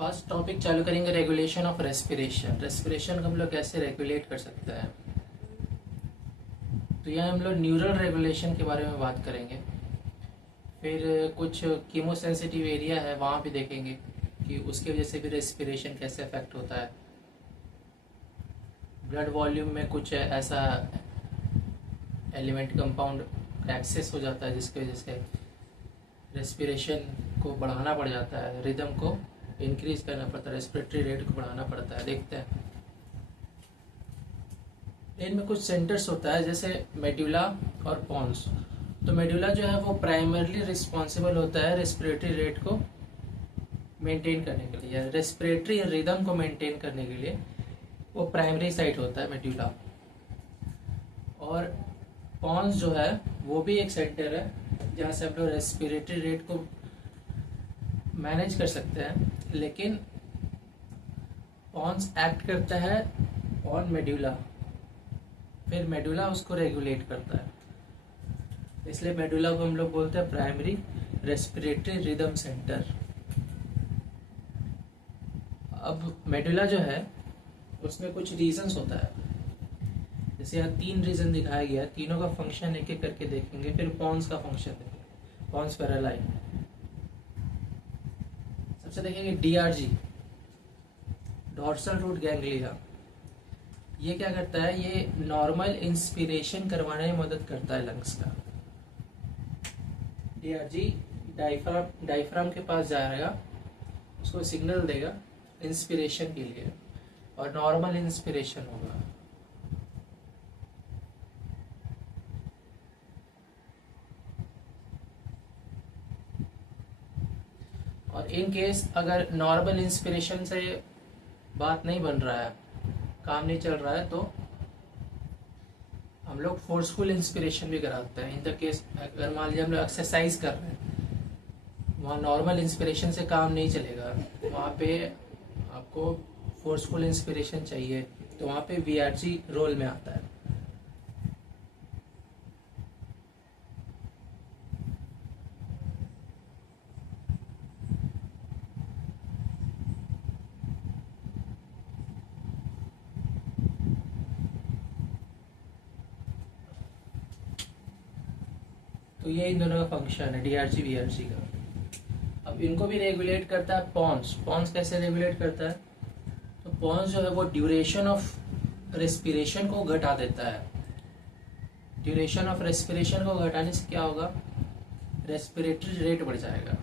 आज टॉपिक चालू करेंगे रेगुलेशन ऑफ रेस्पिरेशन। रेस्पिरेशन को हम लोग कैसे रेगुलेट कर सकते हैं। तो यहाँ हम लोग न्यूरल रेगुलेशन के बारे में बात करेंगे। फिर कुछ कीमोसेंसिटिव एरिया है वहाँ भी देखेंगे कि उसकी वजह से भी रेस्पिरेशन कैसे अफेक्ट होता है। ब्लड वॉल्यूम में कुछ ऐसा एलिमेंट कंपाउंड एक्सेस हो जाता है जिसकी वजह से रेस्पिरेशन को बढ़ाना पड़ जाता है, रिदम को इंक्रीज करना पड़ता है, रेस्पिरेटरी रेट को बढ़ाना पड़ता है। देखते हैं इनमें कुछ सेंटर्स होता है जैसे मेडुला और पॉन्स। तो मेडुला जो है वो प्राइमरली रिस्पॉन्सिबल होता है रेस्पिरेटरी रेट को मेंटेन करने के लिए, रेस्पिरेटरी रिदम को मेंटेन करने के लिए वो प्राइमरी साइट होता है मेडुला। और पॉन्स जो है वो भी एक सेंटर है जहाँ से हम लोग रेस्पिरेटरी रेट को मैनेज कर सकते हैं, लेकिन पॉन्स एक्ट करता है ऑन मेडुला, फिर मेडुला उसको रेगुलेट करता है। इसलिए मेडुला को हम लोग बोलते हैं प्राइमरी रेस्पिरेटरी रिदम सेंटर। अब मेडुला जो है उसमें कुछ रीजंस होता है, जैसे यहाँ 3 रीजन दिखाया गया है, तीनों का फंक्शन एक एक करके देखेंगे, फिर पॉन्स का फंक्शन देखेंगे। पॉन्स पैरालाई सबसे देखेंगे डीआरजी, डॉर्सल रूट गैंग्लिया। ये क्या करता है, ये नॉर्मल इंस्पिरेशन करवाने में मदद करता है लंग्स का। डीआरजी डायफ्राम के पास जाएगा, उसको सिग्नल देगा इंस्पिरेशन के लिए और नॉर्मल इंस्पिरेशन होगा। और इन केस अगर नॉर्मल इंस्पिरेशन से बात नहीं बन रहा है, काम नहीं चल रहा है, तो हम लोग फोर्सफुल इंस्पिरेशन भी कराते हैं। इन द केस अगर मान लीजिए हम लोग एक्सरसाइज कर रहे हैं, वहाँ नॉर्मल इंस्पिरेशन से काम नहीं चलेगा, वहाँ पे आपको फोर्सफुल इंस्पिरेशन चाहिए, तो वहाँ पे वीआरजी रोल में आता है। तो ये इन दोनों का फंक्शन है डीआरजी वीआरजी का। अब इनको भी रेगुलेट करता है पॉन्स। पॉन्स कैसे रेगुलेट करता है, तो पॉन्स जो है वो ड्यूरेशन ऑफ रेस्पिरेशन को घटा देता है। ड्यूरेशन ऑफ रेस्पिरेशन को घटाने से क्या होगा, रेस्पिरेटरी रेट बढ़ जाएगा।